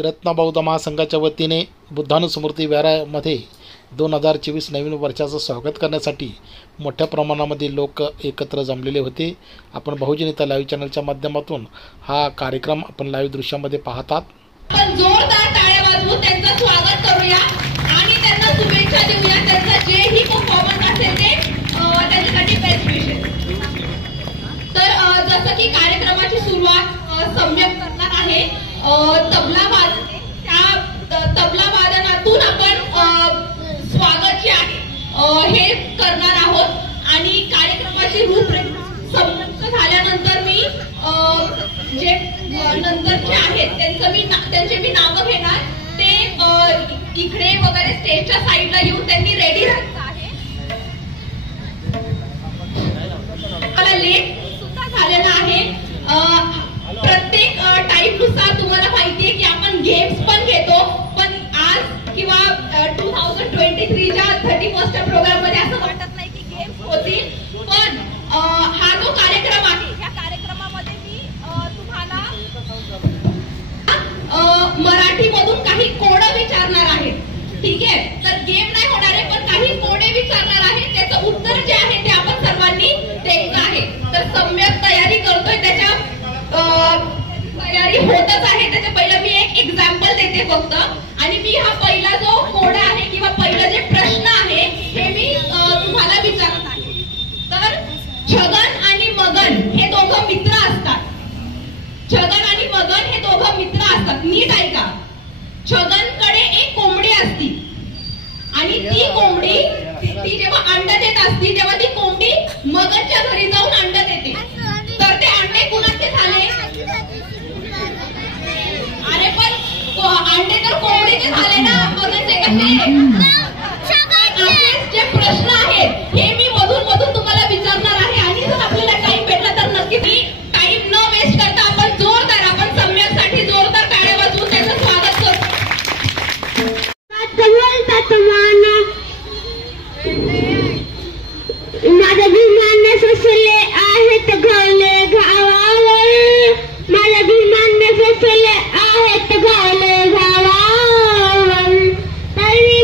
रत्न बौद्ध महासंघाच्या वतीने बुद्धानुस्मृती विहारामध्ये 2024 नवीन वर्षाचं स्वागत करण्यासाठी मोठ्या प्रमाणामध्ये लोक एकत्र जमलेले होते. आपण बहुजनिता लाईव्ह चॅनलच्या माध्यमातून हा कार्यक्रम आपण लाईव्ह दृश्यामध्ये पाहतात. आपण जोरदार टाळ्या वाजवून त्यांचं स्वागत करूया आणि त्यांना शुभेच्छा देऊया. त्यांचं जेही परफॉर्मन्स असेल ते त्यांच्यासाठी बेस्ट विशेष. तर जसं की कार्यक्रमाची सुरुवात सम्यक करणार आहे तबला वादन. त्या तबला वादनातून आपण स्वागत जे आहे हे करणार आहोत आणि कार्यक्रमाची रूपरेषा समाप्त झाल्यानंतर मी जे नंतरचे आहेत त्यांचे मी नावं घेणार. ते इकडे वगैरे स्टेजच्या साईडला येऊन त्यांनी रेडी राहायचं आहे. मला लेट सुद्धा झालेला आहे. प्रत्येक टाइम नुसार तुम्हाला माहितीये की आपण गेम्स पण घेतो, पण आज किंवा 2023च्या 31st प्रोग्राम मध्ये असं वाटत नाही की गेम्स होतील. पण हा जो कार्यक्रम आहे या कार्यक्रमामध्ये मी तुम्हाला मराठी मधून काही कोडं विचारणार आहे. ठीक आहे, तर गेम नाही होणार आहे पण काही कोडे विचारणार आहे. त्याचं उत्तर जे आहे ते आपण सर्वांनी द्यायचं आहे. तर सम्यक तयारी करतोय, त्याच्या तयारी होतच आहे. त्याच्या पहिलं मी एक एक्झाम्पल देते फक्त. आणि मी हा पहिला जो कोड आहे किंवा पहिला जे प्रश्न आहे हे मी तुम्हाला विचारत आहे. तर छगन आणि मगन हे दोघं मित्र असतात. छगन आणि मगन हे दोघं मित्र असतात. नीट ऐका. छगनकडे एक कोंबडी असती आणि ती कोंबडी ती जेव्हा अंड देत असती तेव्हा ती कोंबडी मगनच्या घरी जाऊन अंड देते. तर ते अंडे कुणाचे झाले? अरे पण अंडे तर कोंबडीचे झाले ना, मगनचे कसे? असेच जे प्रश्न आहेत हे मी मधून मधून तुम्हाला विचारणार आहे. आणि जर आपल्याला टाइम भेटला तर नक्की मी टाइम न वेस्ट करता आपण सम्यकसाठी जोरदार टाळ्या वाजवून त्याचं स्वागत करतो. माझ्या भीमाने फसले आहेत घावले घावावर. माझ्या भीमाने फसले आहेत घावले घावावर. तरी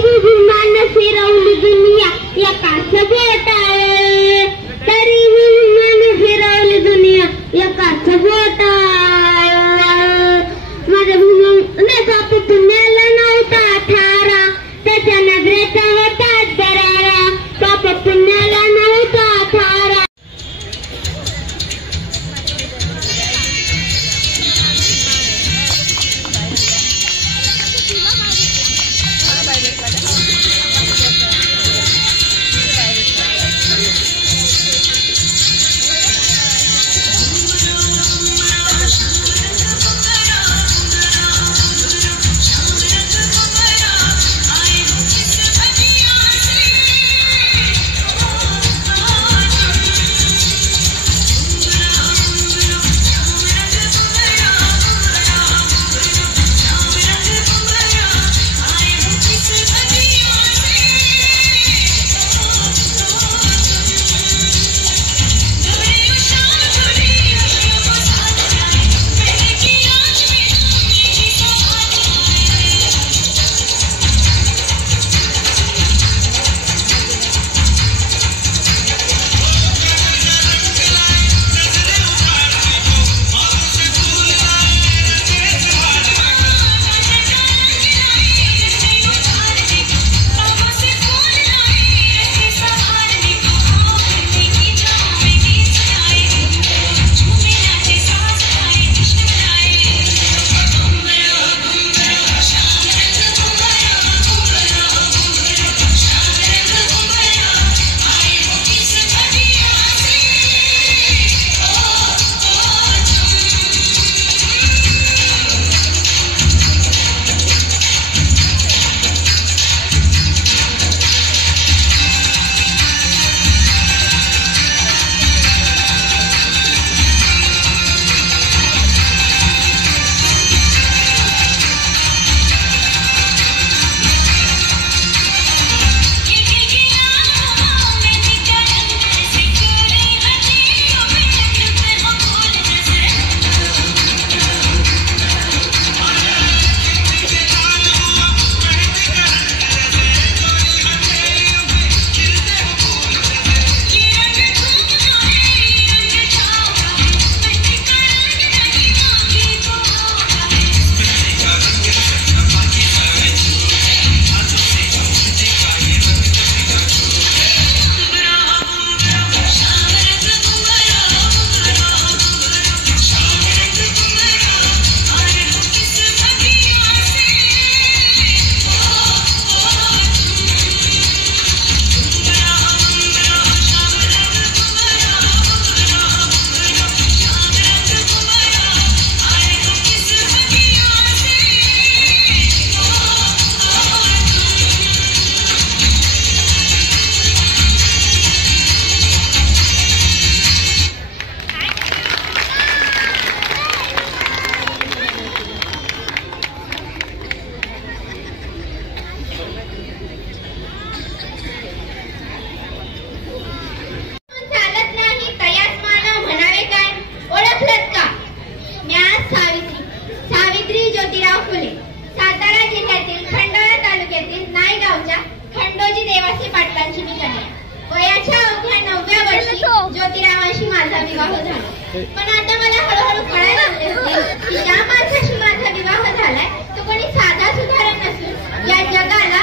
फुले सातारा जिल्ह्यातील खंडाळा तालुक्यातील नायगावच्या खंडोजी देवासी पाटलांची मी कन्या. वयाच्या अवघ्या 9व्या वर्षी ज्योतिरावांशी माझा विवाह झाला. पण आता मला हळूहळू कळायला लागले होते की ज्या माणसाशी माझा विवाह झालाय तो कोणी साधा सुधारण नसून या जगाला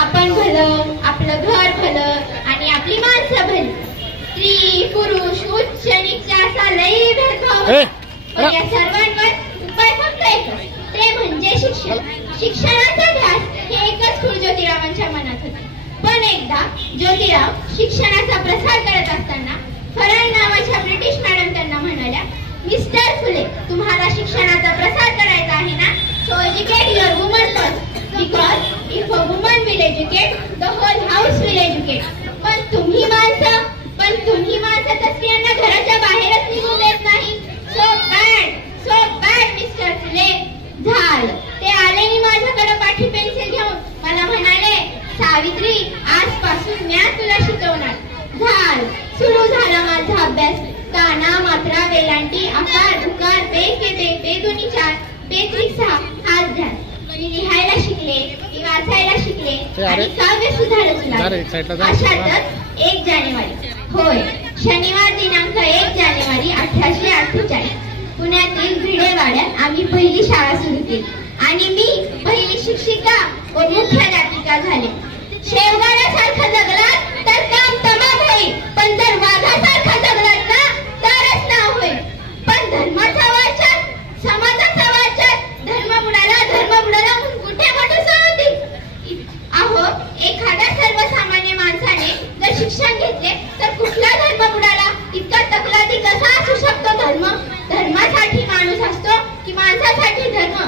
आपण भलं, आपलं घर भलं आणि आपली माणसं भली, स्त्री पुरुष उच्च नीच असा लई भेदभाव. पण या सर्वांवर उपाय फक्त एकच, ते म्हणजे शिक्षण. शिक्षणाचा ध्यास हे एकच खूळ ज्योतिरावांच्या मनात होते. पण एकदा ज्योतिराव शिक्षणाचा प्रसार करत असताना फराळ नावाच्या ब्रिटिश मॅडम त्यांना म्हणाल्या, मिस्टर फुले, तुम्हाला शिक्षणाचा प्रसार करायचा आहे ना, so educate your woman first, because if a woman will educate the whole house will educate. पण तुम्ही माणसं तर स्त्रियांना घराच्या बाहेरच निघून देत नाही. सो बॅड मिस्टर फुले. झालं ते आले माझ्याकडे पाठी पेन्सिल घेऊन मला म्हणाले, सावित्री, आजपासून मी तुला शिकवणार. सुरू झाला माझा अभ्यास. काना, मात्रा, वेलांटी, आकार, उकार, बे के बे, बेदोनी 4, बेत्रिक 6, हात ध्यान. मी लिहायला शिकले, मी वाचायला शिकले आणि काव्य सुद्धा रचले. अशातच 1 जानेवारी, होय, शनिवार दिनांक 1 जानेवारी 1848 पुण्यातील भिडेवाड्यात आम्ही पहिली शाळा सुरू केली आणि मी पहिली शिक्षिका व मुख्याध्यापिका झाले. शेवगाड्यासारखं जगलात तर काम तमाम होईल, पण जर वाघासारखं जगलात ना तरच नाव होईल. पण धर्माचा वाचन, समाजाचा वाचन, धर्म बुडाला म्हणून कुठे मोठे होतील. अहो, एखाद्या सर्वसामान्य माणसाने जर शिक्षण घेतले तर कुठला धर्म बुडाला? इतका तकलादी कसा असू शकतो धर्म? धर्मासाठी माणूस असतो की माणसासाठी धर्म?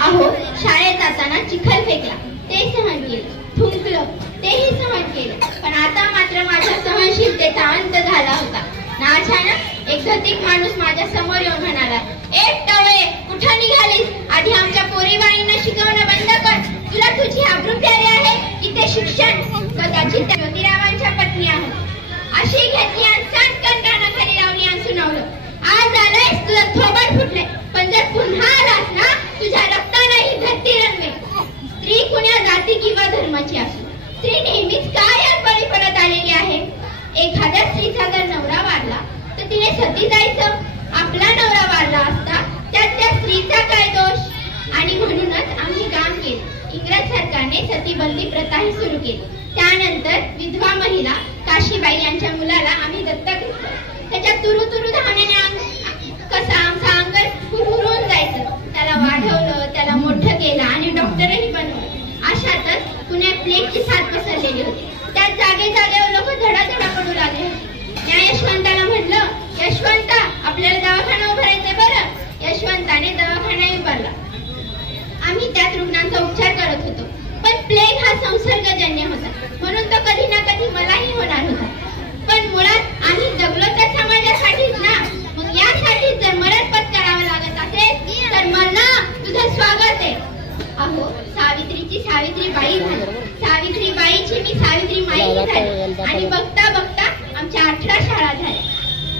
अहो, शाळेत जाताना चिखल फेकला, ते सहन केलं, थुंकलं, तेही सहन केलं. पण आता मात्र माझ्या सहनशीलतेचा अंत झाला होता ना. अचानक एक धतिक माणूस माझ्या समोर येऊन म्हणाला, एक टवळे, कुठं निघालीस? आधी आमच्या पोरीबाईंना शिकवणं बंद कर. तुला तुझी आबरू प्यारी आहे की ते शिक्षण? स्वतःची ज्योतिरावांच्या पत्नी आहोत अशी घेतली आणि सटकन कानाखाली लावली आणि सुनावलं, आज आलायस तुझं थोबड फुटले, पण जर पुन्हा आलास ना तुझ्या रक्ताने ही धरती रंगवेल. स्त्री कुण्या जाती किंवा धर्माची असो, स्त्री नेहमीच काय बळी पडत आलेली आहे. एखाद्या स्त्रीचा जर नवरा वारला तर तिने सती जायचं. आपला नवरा वारला असता त्यात त्या स्त्रीचा काय दोष? आणि म्हणूनच आम्ही काम केलं. इंग्रज सरकारने सतीबंदी प्रथाही सुरू केली. त्यानंतर विधवा महिला काशीबाई यांच्या मुलाला आम्ही दत्तक घेतलं. त्याच्या तुरु धावण्याने कसा आमचा अंग हुरहुरून जायचं. त्याला वाढवलं, त्याला मोठं केलं आणि डॉक्टरही बनवलं. अशातच पुण्यात प्लेगची साथ पसरलेली होती. त्यात जागेवर लोक धडाधडा पडू लागले. या यशवंताला म्हटलं, यशवंता, आपल्याला दवाखाना उभारायचंय बरं. यशवंताने दवाखाना उभारला. आम्ही त्यात रुग्णांचा उपचार करत होतो. पण प्लेग हा संसर्गजन्य होता, म्हणून तो कधी ना कधी मलाही होणार होता. पण मुळात आम्ही जगलो तर समाजासाठीच ना. मग यासाठी जर मरण पत्करावं लागत असेल तर मना, तुझं स्वागत आहे. अहो, सावित्रीची सावित्रीबाई झाली, सावित्रीबाईची मी सावित्री माई झाली आणि बघता बघता आमच्या 18 शाळा झाल्या.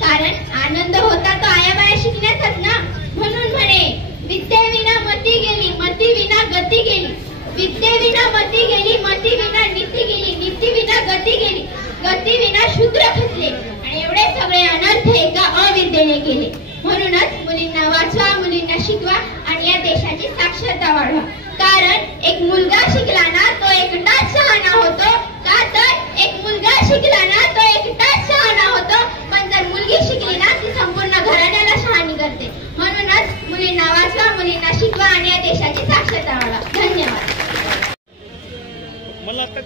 कारण आनंद होता तो आयाबाया शिकण्याचाच ना. म्हणून म्हणे, विद्येविना मती गेली, मती विना गती गेली. विद्येविना मती गेली, मती विना नीती गेली, नीती विना गती गेली, गती विना शूद्र खचले. आणि एवढे सगळे अनर्थ एका अविद्येने केले. म्हणूनच मुलींना वाचवा, मुलींना शिकवा आणि या देशाची साक्षरता वाढवा. कारण एक मुलगा शिकला ना तो एकटाच शहाणा होतो. का तर एक मुलगा शिकला ना तो एकटाच शहाणा होतो. पण जर मुलगी शिकली ना ती संपूर्ण घराण्याला शहाणी करते. म्हणूनच मुलींना वाचवा, मुलींना शिकवा आणि या देशाची साक्षरता वाढवा. धन्यवाद. मला आता